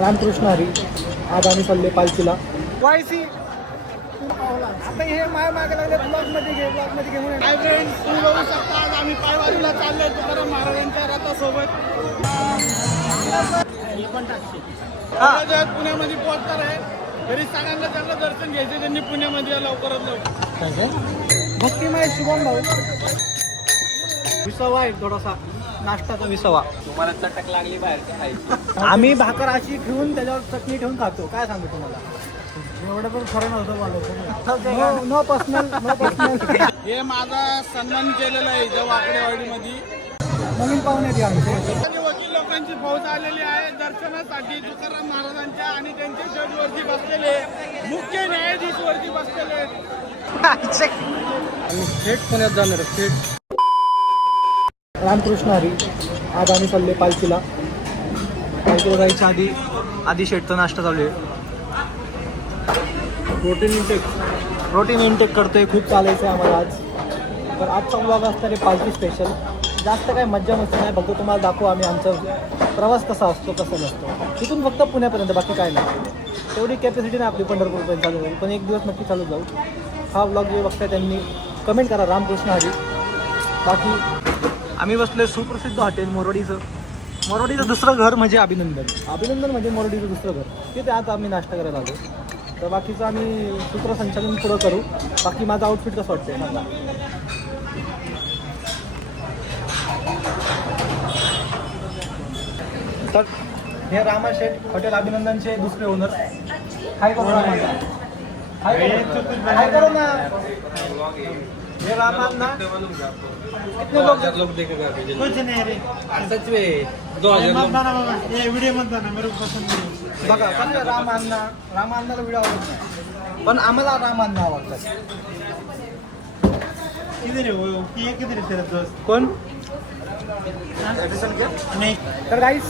रामकृष्ण हरी. आज आम्ही चालले पालखीला वायसी. आता हे माय मागे लागले ब्लॉगमध्ये घे म्हणून काय फ्रेंड्स तुम्ही बघू शकता आज आम्ही पायवारीला चाललोय तुकाराम महाराजांच्या रथासोबत. पुण्यामध्ये पोहोचणार आहे. तरी सगळ्यांना त्यांना दर्शन घ्यायचे त्यांनी पुण्यामध्ये लवकरात लवकर. भक्तिमय शुभम भाऊ विसावा आहे थोडासा नाश्ताचा विसावा. तुम्हाला चटक लागली बाहेर खायची. आम्ही भाकर अशी ठेवून त्याच्यावर चटणी ठेवून खातो. काय सांगू तुम्हाला एवढं पण खरं नव्हतं. No personal. हे माझा सन्मान केलेला आहे जेव्हा आकडेवाडीमध्ये नवीन पाहुण्यात आमचे वकील लोकांची फौज आलेली आहे दर्शनासाठी तुकाराम महाराजांच्या आणि त्यांचे जजवरती बसलेले मुख्य न्यायाधीश वरती बसलेले. थेट पुण्यात जाणार थेट. रामकृष्ण हरी. आज आम्ही चालले पालखीला. पालखीला जायच्या आधी शेटचा नाश्ता चालू आहे. प्रोटीन इंटेक करतोय. खूप चालायचं आहे आम्हाला आज. तर आजचा ब्लॉग असणार आहे पालखी स्पेशल. जास्त काय मज्जा मस्ती नाही. फक्त तुम्हाला दाखवू आम्ही आमचा प्रवास कसा असतो कसा नसतो. तिथून फक्त पुण्यापर्यंत बाकी काय नाही. तेवढी कॅपॅसिटी नाही आपली पंढरपूरपर्यंत चालू जाईल. पण एक दिवस नक्की चालू जाऊ. हा ब्लॉग जे बघताय त्यांनी कमेंट करा रामकृष्ण हरी. बाकी आम्ही बसलोय सुप्रसिद्ध हॉटेल मोरवडीचं दुसरं घर म्हणजे अभिनंदन म्हणजे मोरवडीचं दुसरं घर. तिथे आज आम्ही नाश्ता करायला आलो. तर बाकीचं आम्ही सूत्रसंचालन पुढं करू. बाकी माझं आउटफिट कसं वाटतंय मला. तर हे रामा शेठ हॉटेल अभिनंदनचे दुसरे ओनर. हाय करो ना. ये रामान ना कितने लोग देखेगा कुछ नहीं रे सच में 2000 ये वीडियो मत बना मेरे को पसंद नहीं. बघा पण रामांनाला व्हिडिओ आवडत नाही पण आम्हाला रामांना आवडतात. किधर है वो ये किधर है तेरा दोस्त कोण नाही. तर गाईस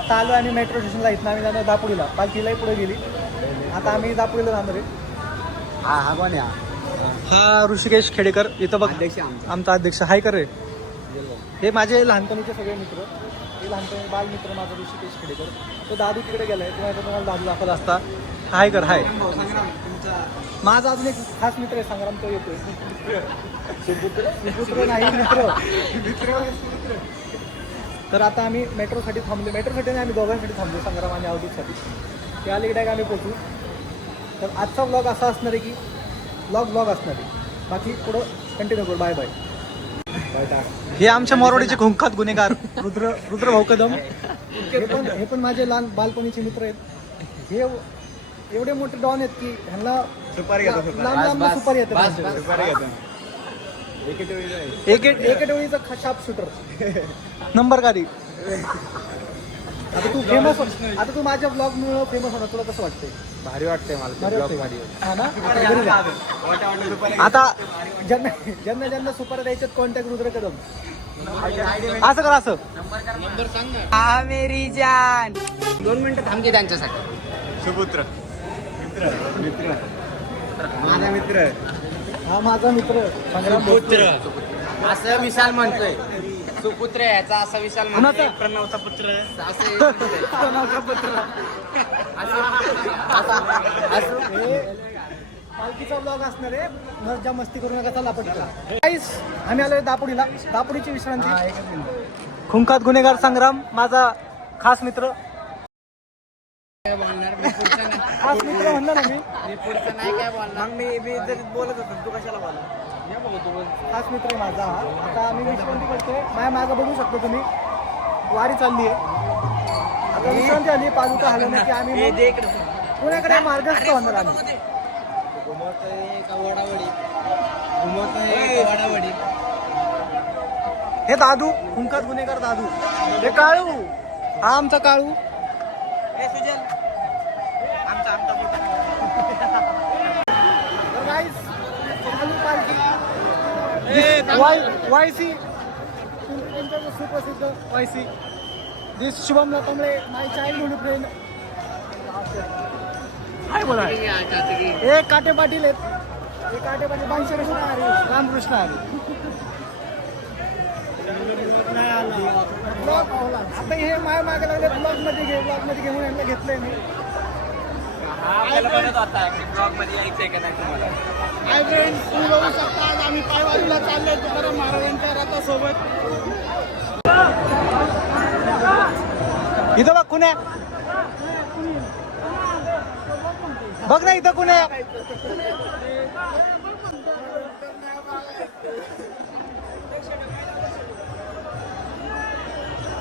आता आलो आणि मेट्रो स्टेशनला. इथं आम्ही जाणार दापोलीला. पालखीलाही पुढे गेली. आता आम्ही दापोलीला जाणार आहे. हा कोण या हा ऋषिकेश खेडेकर इथं बघ आमचा अध्यक्ष. हाय कर रे. हे माझे लहानपणीचे सगळे मित्र. हे लहानपणी बालमित्र माझा ऋषिकेश खेडेकर. तो दादू तिकडे गेलाय. तुम्हाला दादू दाखवला असता. हाय कर. हाय. माझा अजून एक खास मित्र आहे संग्राम. तो येतोय. सुपुत्र नाही मित्र. तर आता आम्ही मेट्रोसाठी थांबलो. मेट्रोसाठी नाही आम्ही दोघांसाठी थांबलो. संग्राम आणि अवधीसाठी. ते आले की आम्ही पोचू. तर आजचा ब्लॉग असा असणार आहे की ब्लॉग असणार आहे. बाकी पुढं कंटिन्यू करू. Bye bye. हे आमच्या मोरवडीचे खुंखात गुन्हेगार रुद्र भाऊ कदम. हे पण माझे लहान बालपणीचे मित्र आहेत. हे एवढे मोठे डॉन आहेत की ह्यांना लांब सुपारी येते. एकेटोळीचा शार्प शूटर नंबर गाडी. आता तू फेमस. आता तू माझ्या ब्लॉग मुळे फेमस होणार. तुला कसं वाटतंय. भारी वाटतंय मला. आता ज्यांना सुपारी द्यायच्यात कॉन्टॅक्ट रुद्र कदम. असं करा. असं नंबर सांग ना. मेरी जान 2 मिनिटं थांबते त्यांच्यासाठी. सुपुत्र मित्र माझा मित्र. हा माझा मित्र संग्राम. असं विशाल म्हणतोय. सुपुत्र याचा असा विशाल म्हणतोय. प्रणवचा पुत्र. पालखीचा ब्लॉग असणार आहे. मजा मस्ती करू नका. चला पटकन. आम्ही आलोय दापोलीला. दापोलीची विश्रांती. खुंखात गुन्हेगार संग्राम माझा खास मित्र. खास मित्र म्हणलं ना मी पुढचं नाही काय बोलणार. मी जर बोलत होतो तू कशाला बोला. खास मित्र आहे माझा हा. आता आम्ही विश्रांती करतोय. माझं बघू शकतो तुम्ही. वारी चालली आहे. आता विश्रांती आली. पादुका हलवण्याची की आम्ही पुण्याकडे मार्गस्थ होणार. आम्ही हे दादू खुंखात गुन्हेगार दादू. हे काळू. हा आमचा काळू. वायसी सुप्रसिद्ध वायसी. दिस शुभम लोकंबळे माय चाइल्डहुड फ्रेंड. काय बोला. हे काटे पाटील आहेत. हे काटे पाटील बांशेकृष्ण हरी. रामकृष्ण हरी. आता हे माय मागे लागले ब्लॉग मध्ये घे म्हणून यांना घेतलंय मी. आपल्याला बनत होता की ब्लॉग मध्ये यायचंय का नाही तुम्हाला. हाय फ्रेंड्स, तुम्ही बघू शकता आज आम्ही पायवारीला चाललोय तुकाराम महाराजांच्या रथासोबत. इथं बघ कुण्या, बघ ना इथं कुण्या.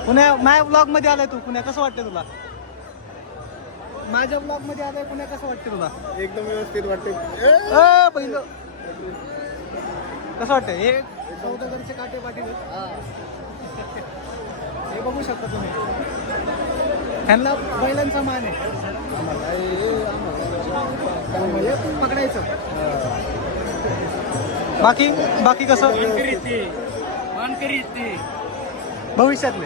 पुण्या माझ्या ब्लॉग मध्ये आलाय तू. पुण्या कसं वाटतं तुला? माझ्या ब्लॉग मध्ये आलाय पुण्या, कसं वाटतं तुला? एकदम व्यवस्थित वाटते. पहिलं कसं वाटतं? हे सौदागरचे काटे पाटील हे बघू शकता तुम्ही. ह्यांना बैलांचा मान आहे. हे पकडायचं. बाकी कसं भविष्यातले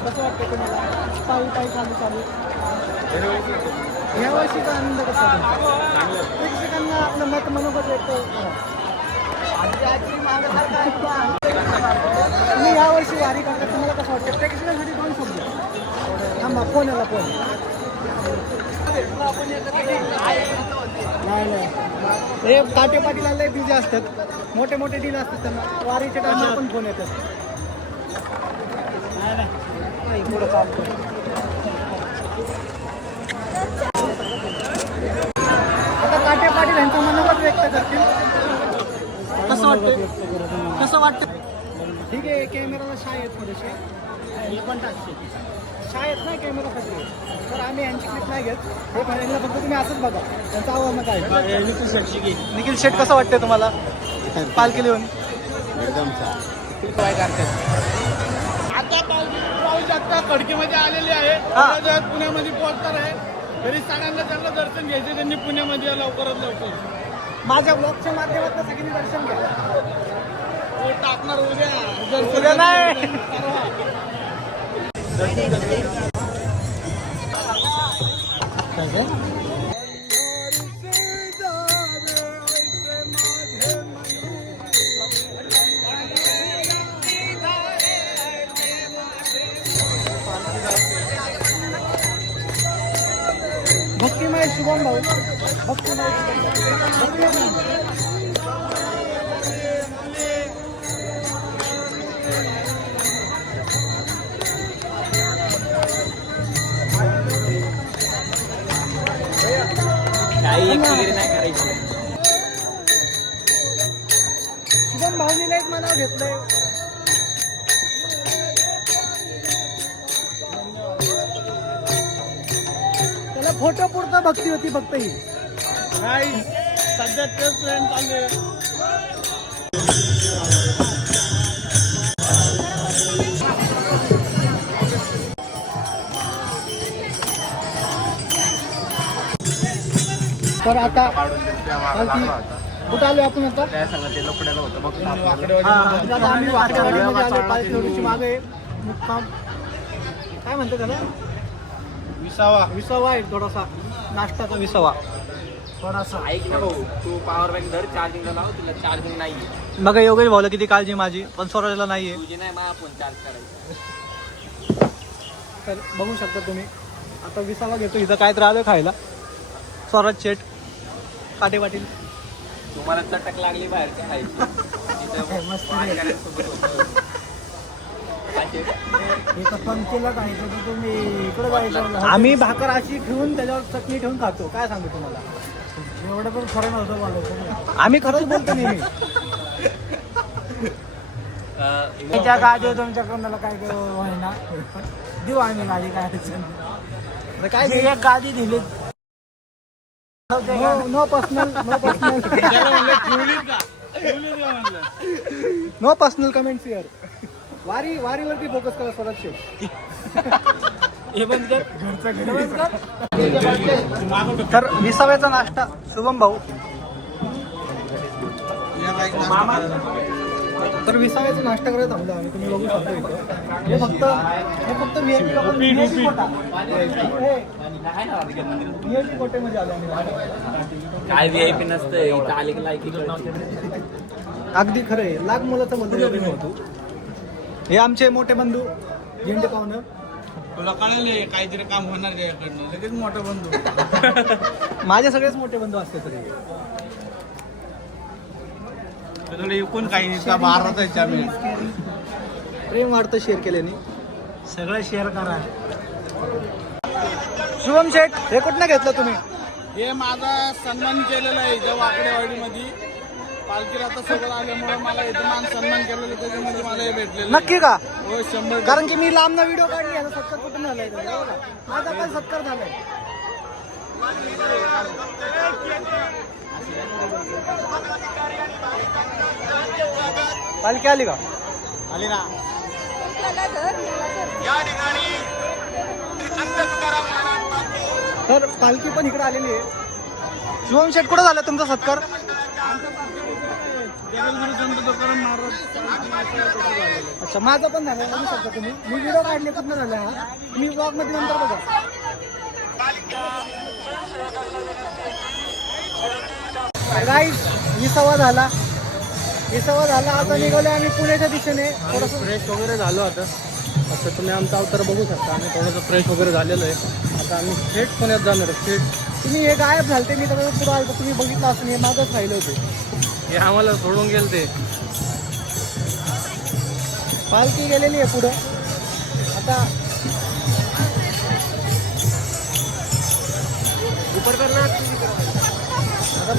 कसं वाटतं तुम्हाला? पायी चालू या वर्षीचा आनंद कसा आहे? प्रेक्षकांना आपलं मत मनोगत व्यक्त करा. तुम्ही या वर्षी वारी करता, तुम्हाला कसं वाटतं? प्रेक्षकांसाठी दोन शब्द. थांबा, फोन आला फोन. नाही हे काटे पाटील लय बिझी असतात. मोठे डील असतात त्यांना. वारीच्या टायमाला पण फोन येतात. पुढं चालतो. आता काटे पाटील यांचं मनोगत व्यक्त करतील. कसं वाटतं? ठीक आहे, कॅमेराला शाय आहेत थोडेसे. शाळेत नाही कॅमेरा सगळे. तर आम्ही यांची क्लिप नाही घेत. हे फायनलला फक्त तुम्ही असंच बघा. त्यांचा आवाज नका आहे. निखिल शेट कसं वाटतंय तुम्हाला पालखी लिहून? एकदम काय करतात आता पाहू शकता खडकीमध्ये आलेले आहे. पुण्यामध्ये पोहोचणार आहे. तरी सगळ्यांना त्यांना दर्शन घ्यायचे. त्यांनी पुण्यामध्ये लवकरात लवकर माझ्या ब्लॉगच्या माध्यमातून सगळ्यांनी दर्शन घ्या. टाकणार उद्या. उद्या नाही. भक्तिमय शुभम भाऊ. भक्तिमय काही एक वगैरे नाही करायची. शुभम भाऊनीला एक मनाव घेतलंय. त्याला फोटो पुरता भक्ती होती फक्त ही. नाही सध्या तेच ट्रेंड चालू आहे. तर आता कुठं आलो आपण आता? आता आम्ही वाकडेवाडीमध्ये आलो. पालखी मागे मुक्काम काय म्हणतो त्याला? विसावा आहे. थोडासा नाश्ताचा विसावा. थोडासा ऐक ना भाऊ, तू पॉवर बँक धर, चार्जिंगला लाव. तुला चार्जिंग नाहीये. बघा योगेश भाऊला किती काळजी माझी, पण स्वराजला नाहीये. तुझी नाही, मला फोन चार्ज करायचं. तर बघू शकता तुम्ही. आता विसावा घेतो. इथं काय तर आलं खायला. स्वराज शेट काटे पाटील. तुम्हाला चटक लागली बाहेर खायची. मस्त. सोबत होतं. आम्ही भाकर अशी ठेवून त्याच्यावर चटणी ठेवून खातो. काय सांगू तुम्हाला? एवढं पण खरं नव्हतं बोलायचं. आम्ही खरंच बोलतो नेहमी. त्याच्या गाडी तुमच्या कोणाला काय ना देऊ आम्ही गाडी. काय एक गाडी दिली. No personal. No personal comments here. वारीवरती फोकस करा स्वराज शेठ. हे बंद कर. हे बंद कर. तर 20वा नाश्ता शुभम भाऊ. तर 20वा नाश्ता करायला थांबलो आम्ही. तुम्ही बघू शकता इथं. हे फक्त VIP कोटा. VIP कोटेमध्ये आलो आम्ही. काय VIP नसतं इथं आले की लायकी अगदी खरं आहे. लाख मुलाचा बंधू नव्हतो. हे आमचे मोठे बंधू झेंडे पाहुणं. तुला कळाले काहीतरी काम होणार त्याच्याकडनं लगेच मोठा बंधू. माझे सगळेच मोठे बंधू असते तरी. तुला एकूण काही नाही बाराचा आम्ही. प्रेम वाढतं शेअर केल्याने. सगळं शेअर करा. शुभम शेठ हे कुठनं घेतलं तुम्ही? हे माझा सन्मान केलेला आहे इथं वाकडेवाडीमध्ये. पालखीला आता सोबत आल्यामुळे मला इथं मान सन्मान केलेलं त्याच्यामध्ये मला हे भेटलेलं. नक्की का? हो 100. कारण की मी लांब व्हिडिओ काढली याचा सत्कार कुठून झालाय माझा पण सत्कार झालाय. पालखी आली का? आली ना. तर पालखी पण इकडे आलेली आहे. शुभम शेठ कुठं झाला तुमचा सत्कार? अच्छा माझा पण झाला बघू शकता तुम्ही. मी व्हिडिओ काढले कुठं झाला हा. मी ब्लॉग मध्ये नंतर बघा. गाईस 20वा झाला. आता निघालो आम्ही पुण्याच्या दिशेने. थोडंसं फ्रेश वगैरे झालो आता. असं तुम्ही आमचा अवतार बघू शकता. आम्ही थोडंसं फ्रेश वगैरे झालेलो आहे. आता आम्ही थेट पुण्यात जाणार आहे. थेट तुम्ही हे गायब झालते. मी तर पुढं आलो तुम्ही बघितलं असं हे मागच राहिले होते. हे आम्हाला सोडून गेले ते. पालखी गेलेली आहे पुढं. आता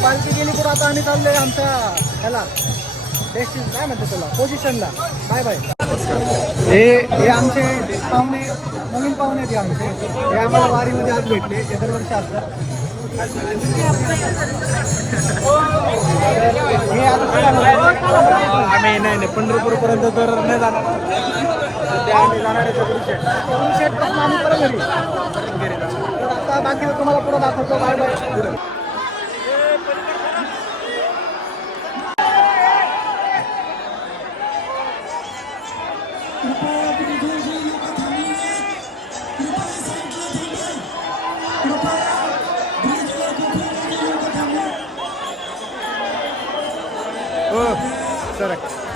पालखी गेली पुढं. आता आम्ही चाललोय आमच्या ह्याला डेस्टिन काय म्हणते त्याला पोझिशनला. Bye bye. हे आमचे पाहुणे नवीन पाहुणे आहेत आमचे. हे आम्हाला वारीमध्ये आज भेटले. ते दरवर्षी असतात. हे आम्ही नाही पंढरपूरपर्यंत तर नाही जाणार. सध्या आम्ही जाणार आहे दगडूशेठ पासून आम्ही परत घरी. आता बाकी तुम्हाला पुढे दाखवतो. Bye bye.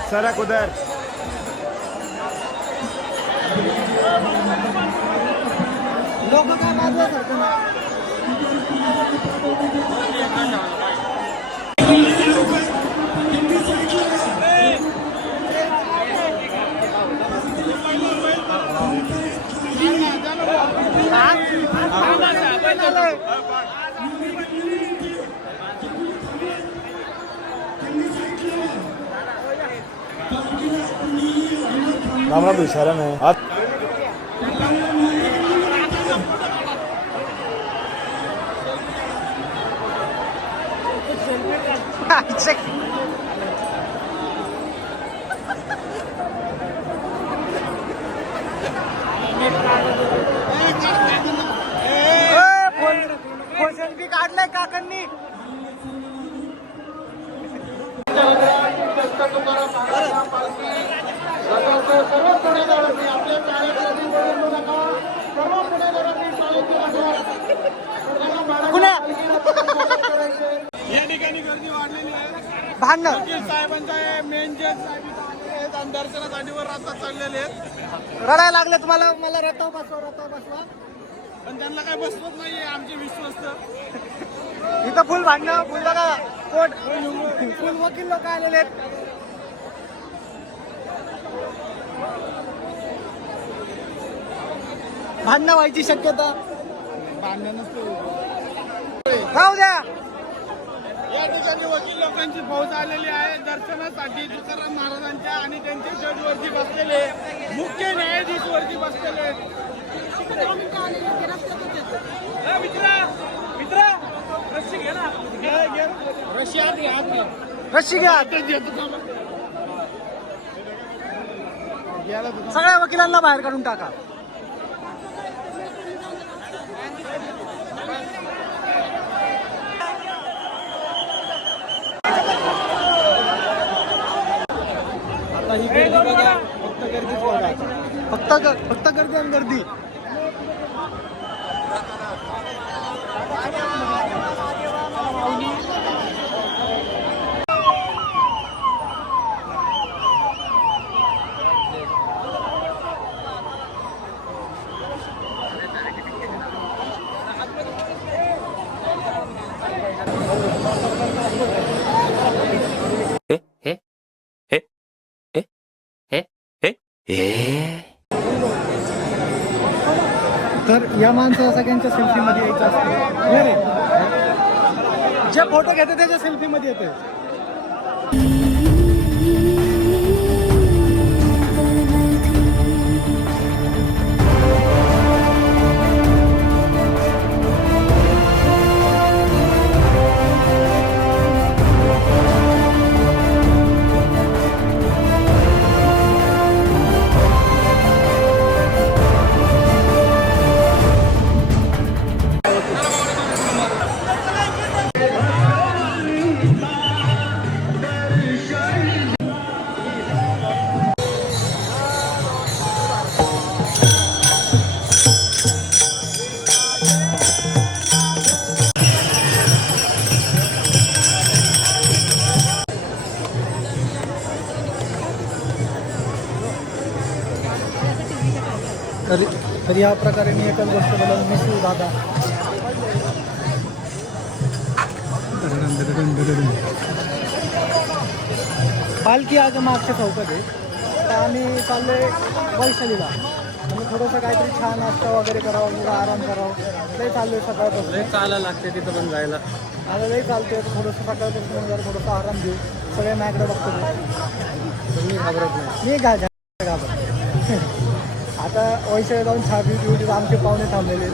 सरक उधर. लोक काय बाजूला करतो ना. हमारा तो इशारा में है. भोजन बी काढलंय काकांनी. या ठिकाणी गर्दी वाढलेली आहे. भांडण वकील साहेबांचा मेन जज साहेब आणि दर्शनासाठी वर रस्ता चढलेले आहेत. रडायला लागले तुम्हाला. मला रताव बसवा. पण त्यांना काय बसवत नाहीये आमचे विश्वस्त. इथं फुल भांडणं. फुल बघा कोट फुल वकील लोक आलेले आहेत. भांडणं व्हायची शक्यता. भांडण नसतो. राहू द्या. या ठिकाणी वकील लोकांची फौज आलेली आहे दर्शनासाठी. तुकाराम महाराजांच्या आणि त्यांचे जज वरती बसलेले. मुख्य न्यायाधीश वरती बसलेले. रस्सी घे ना. रस्सी आपली. रशी घ्या. सगळ्या वकिलांना बाहेर काढून टाका. ही गर्दी बघा, फक्त गर्दीच बघा. फक्त गर्दी आणि गर्दी. तर या माणसाला सगळ्यांच्या सेल्फीमध्ये यायचं असतं. हे रे, जे फोटो घेते त्याच्या सेल्फीमध्ये येते. तर या प्रकारे मी एकच गोष्ट बोलून मिसळू दादा. पालखी आज मागच्या चौकात आहे. तर आम्ही चाललोय वैशालीला. आम्ही थोडंसं काहीतरी छान नाश्ता वगैरे करावं, थोडा आराम करावं. लई चाललोय सकाळपासून. लई चालायला लागते तिथं पण जायला. आता लई चालतोय थोडंसं सकाळपासून जरा थोडंसं आराम घेऊ. सगळे मॅकडे बघतो मी घाबरत नाही. मी घाबरत आता वैशाली जाऊन चहा पिऊ. आमचे पाहुणे थांबलेले.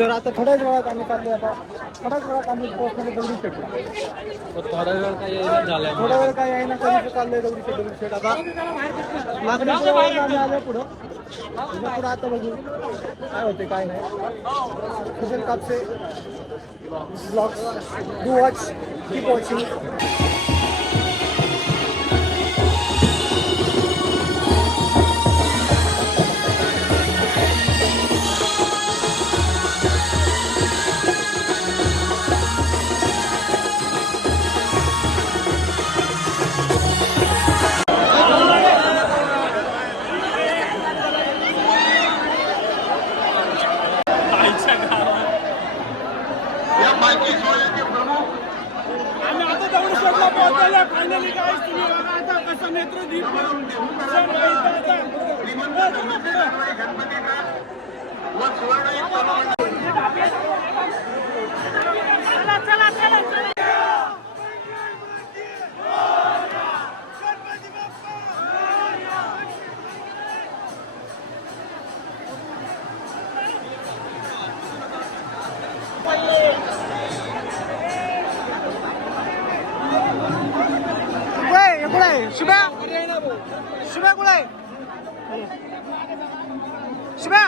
तर आता थोड्याच वेळात आम्ही चाललो. आता थोड्याच वेळात आम्ही पोहोचमध्ये दगडूशेठ. थोडा वेळ काय आहे ना कधी चाललंय दगडूशेठ. आता मागणी आम्ही आलो पुढं. पुढं आता बघू काय होते काय नाही. Sushil Kapse blogs. Do watch, keep watching. आम्ही आता दगडूशेठला पोहोचलो. फायनली काय तुम्ही बघा आता कसं नेत्रदीप शुभ्या कुठे आहे? शुभ्या